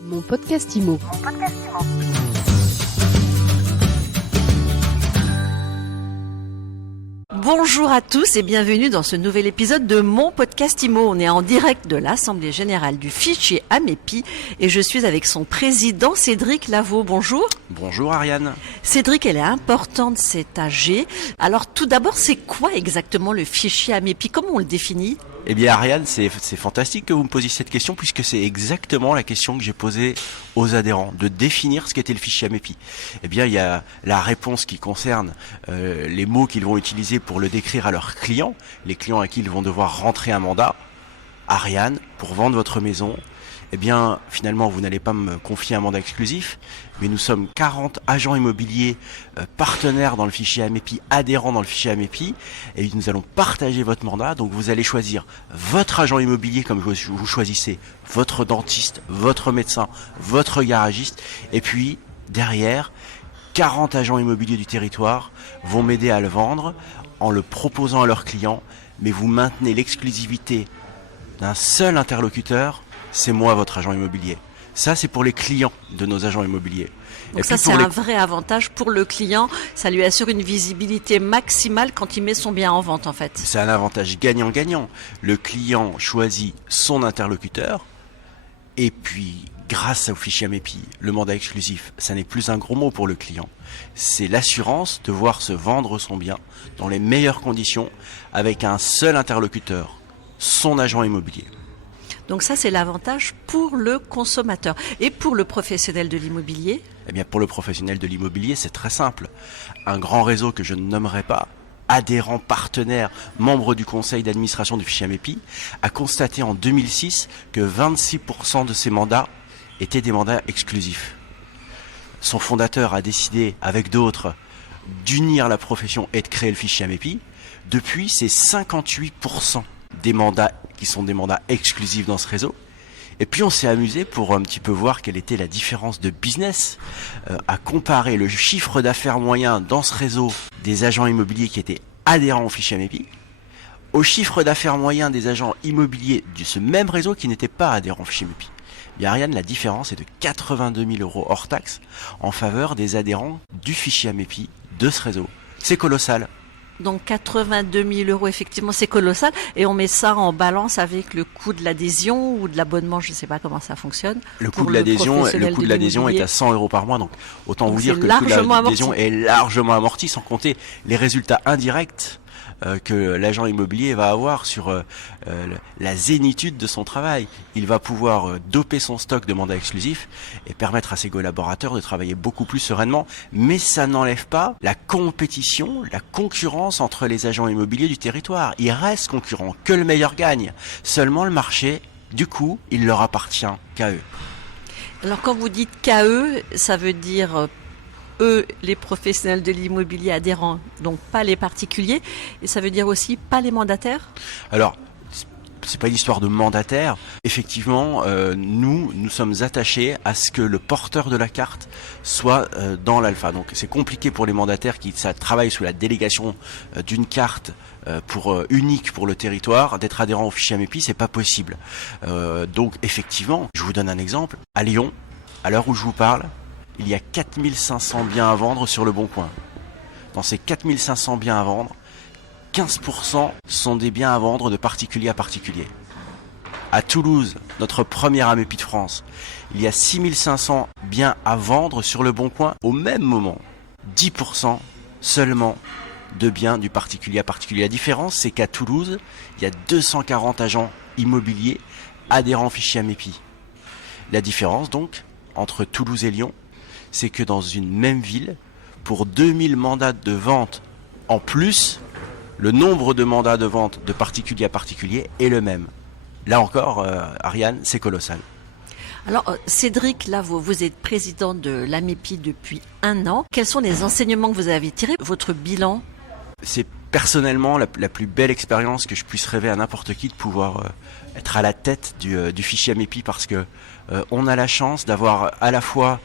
Mon podcast IMO. Bonjour à tous et bienvenue dans ce nouvel épisode de mon podcast IMO. On est en direct de l'Assemblée Générale du Fichier Amepi et je suis avec son président Cédric Lavaux. Bonjour. Bonjour Ariane. Cédric, elle est importante, c'est AG. Alors tout d'abord, c'est quoi exactement le Fichier Amepi? Comment on le définit? Eh bien Ariane, c'est fantastique que vous me posiez cette question puisque c'est exactement la question que j'ai posée aux adhérents, de définir ce qu'était le fichier Amepi. Eh bien il y a la réponse qui concerne les mots qu'ils vont utiliser pour le décrire à leurs clients, les clients à qui ils vont devoir rentrer un mandat. Ariane, pour vendre votre maison, eh bien finalement vous n'allez pas me confier un mandat exclusif, mais nous sommes 40 agents immobiliers partenaires dans le fichier Amepi, adhérents dans le fichier Amepi, et nous allons partager votre mandat. Donc vous allez choisir votre agent immobilier comme vous choisissez votre dentiste, votre médecin, votre garagiste, et puis derrière 40 agents immobiliers du territoire vont m'aider à le vendre en le proposant à leurs clients, mais vous maintenez l'exclusivité d'un seul interlocuteur. C'est moi votre agent immobilier. Ça, c'est pour les clients de nos agents immobiliers. Donc ça, c'est un vrai avantage pour le client. Ça lui assure une visibilité maximale quand il met son bien en vente, en fait. C'est un avantage gagnant-gagnant. Le client choisit son interlocuteur. Et puis, grâce au fichier Amepi, le mandat exclusif, ça n'est plus un gros mot pour le client. C'est l'assurance de voir se vendre son bien dans les meilleures conditions avec un seul interlocuteur, son agent immobilier. Donc ça, c'est l'avantage pour le consommateur. Et pour le professionnel de l'immobilier? Eh bien, pour le professionnel de l'immobilier, c'est très simple. Un grand réseau que je ne nommerai pas, adhérent, partenaire, membre du conseil d'administration du fichier Amepi, a constaté en 2006 que 26% de ses mandats étaient des mandats exclusifs. Son fondateur a décidé, avec d'autres, d'unir la profession et de créer le fichier Amepi. Depuis, c'est 58% des mandats qui sont des mandats exclusifs dans ce réseau. Et puis on s'est amusé pour un petit peu voir quelle était la différence de business, à comparer le chiffre d'affaires moyen dans ce réseau des agents immobiliers qui étaient adhérents au fichier Amepi au chiffre d'affaires moyen des agents immobiliers de ce même réseau qui n'étaient pas adhérents au fichier Amepi. Bien Ariane, la différence est de 82 000 € hors taxe en faveur des adhérents du fichier Amepi de ce réseau. C'est colossal. Donc 82 000 €, effectivement, c'est colossal. Et on met ça en balance avec le coût de l'adhésion ou de l'abonnement, je ne sais pas comment ça fonctionne. Le coût de l'adhésion est à 100 € par mois. Donc autant vous dire que le coût de l'adhésion est largement amorti, sans compter les résultats indirects que l'agent immobilier va avoir sur la zénitude de son travail. Il va pouvoir doper son stock de mandats exclusifs et permettre à ses collaborateurs de travailler beaucoup plus sereinement. Mais ça n'enlève pas la compétition, la concurrence entre les agents immobiliers du territoire. Ils restent concurrents, que le meilleur gagne. Seulement le marché, du coup, il leur appartient qu'à eux. Alors quand vous dites qu'à eux, ça veut dire eux, les professionnels de l'immobilier adhérents, donc pas les particuliers, et ça veut dire aussi pas les mandataires? Alors, c'est pas une histoire de mandataire. Effectivement, nous sommes attachés à ce que le porteur de la carte soit dans l'alpha. Donc c'est compliqué pour les mandataires qui travaillent sous la délégation d'une carte unique pour le territoire, d'être adhérent au fichier Amepi, c'est pas possible. Donc effectivement, je vous donne un exemple. À Lyon, à l'heure où je vous parle, il y a 4500 biens à vendre sur le Bon Coin. Dans ces 4500 biens à vendre, 15% sont des biens à vendre de particulier à particulier. À Toulouse, notre première Amepi de France, il y a 6500 biens à vendre sur le Bon Coin au même moment. 10% seulement de biens du particulier à particulier. La différence, c'est qu'à Toulouse, il y a 240 agents immobiliers adhérents au fichier Amepi. La différence donc entre Toulouse et Lyon, c'est que dans une même ville, pour 2000 mandats de vente en plus, le nombre de mandats de vente de particulier à particulier est le même. Là encore, Ariane, c'est colossal. Alors, Cédric Lavaux, vous êtes président de l'Amepi depuis 1 an. Quels sont les enseignements que vous avez tirés? Votre bilan? C'est personnellement la plus belle expérience que je puisse rêver à n'importe qui de pouvoir être à la tête du fichier Amepi parce que on a la chance d'avoir à la fois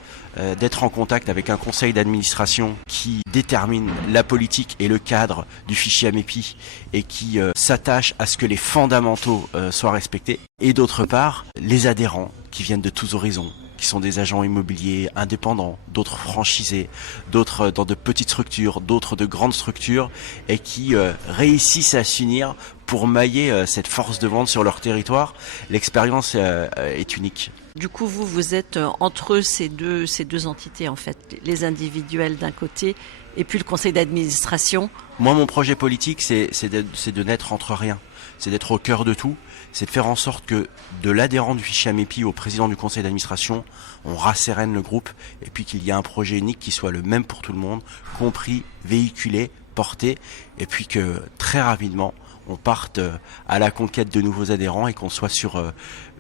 d'être en contact avec un conseil d'administration qui détermine la politique et le cadre du fichier Amepi et qui s'attache à ce que les fondamentaux soient respectés, et d'autre part les adhérents qui viennent de tous horizons, qui sont des agents immobiliers indépendants, d'autres franchisés, d'autres dans de petites structures, d'autres de grandes structures, et qui réussissent à s'unir pour mailler cette force de vente sur leur territoire. L'expérience est unique. Du coup, vous êtes entre ces deux entités, en fait, les individuels d'un côté et puis le conseil d'administration. Moi, mon projet politique, c'est de n'être entre rien. C'est d'être au cœur de tout. C'est de faire en sorte que de l'adhérent du fichier Amepi au président du conseil d'administration, on rassérène le groupe et puis qu'il y ait un projet unique qui soit le même pour tout le monde, compris, véhiculé, porté, et puis que très rapidement, on parte à la conquête de nouveaux adhérents et qu'on soit sur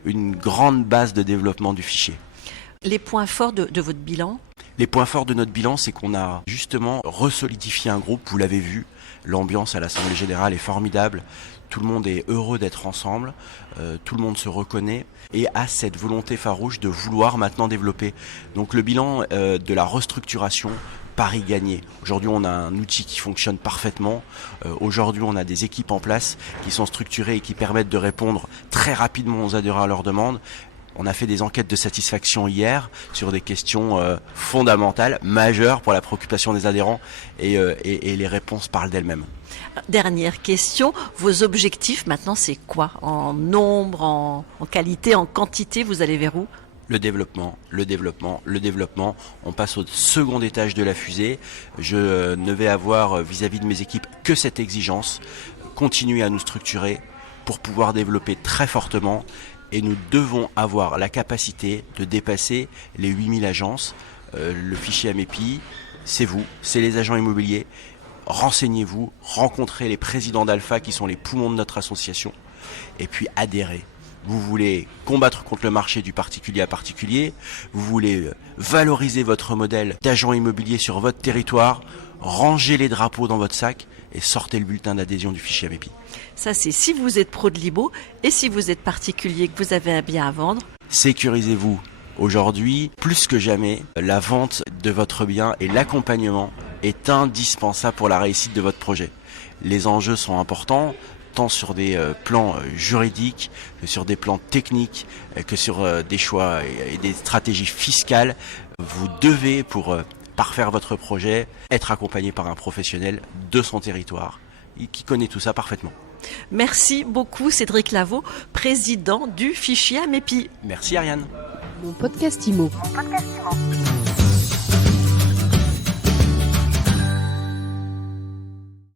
une grande base de développement du fichier. Les points forts de votre bilan? Les points forts de notre bilan, c'est qu'on a justement resolidifié un groupe, vous l'avez vu, l'ambiance à l'Assemblée Générale est formidable, tout le monde est heureux d'être ensemble, tout le monde se reconnaît et a cette volonté farouche de vouloir maintenant développer. Donc le bilan de la restructuration, pari gagné. Aujourd'hui, on a un outil qui fonctionne parfaitement. Aujourd'hui, on a des équipes en place qui sont structurées et qui permettent de répondre très rapidement aux adhérents à leurs demandes. On a fait des enquêtes de satisfaction hier sur des questions fondamentales, majeures pour la préoccupation des adhérents et les réponses parlent d'elles-mêmes. Dernière question, vos objectifs maintenant c'est quoi? En nombre, en qualité, en quantité, vous allez vers où? Le développement. On passe au second étage de la fusée. Je ne vais avoir vis-à-vis de mes équipes que cette exigence, continuer à nous structurer pour pouvoir développer très fortement. Et nous devons avoir la capacité de dépasser les 8000 agences. Le fichier Amepi, c'est vous, c'est les agents immobiliers. Renseignez-vous, rencontrez les présidents d'Alpha qui sont les poumons de notre association. Et puis adhérez. Vous voulez combattre contre le marché du particulier à particulier. Vous voulez valoriser votre modèle d'agent immobilier sur votre territoire. Rangez les drapeaux dans votre sac et sortez le bulletin d'adhésion du fichier Amepi. Ça, c'est si vous êtes pro de l'IMO et si vous êtes particulier, que vous avez un bien à vendre. Sécurisez-vous. Aujourd'hui, plus que jamais, la vente de votre bien et l'accompagnement est indispensable pour la réussite de votre projet. Les enjeux sont importants, tant sur des plans juridiques que sur des plans techniques, que sur des choix et des stratégies fiscales. Vous devez, pour parfaire votre projet, être accompagné par un professionnel de son territoire qui connaît tout ça parfaitement. Merci beaucoup Cédric Lavaux, président du fichier Amepi. Merci Ariane. Mon podcast IMO.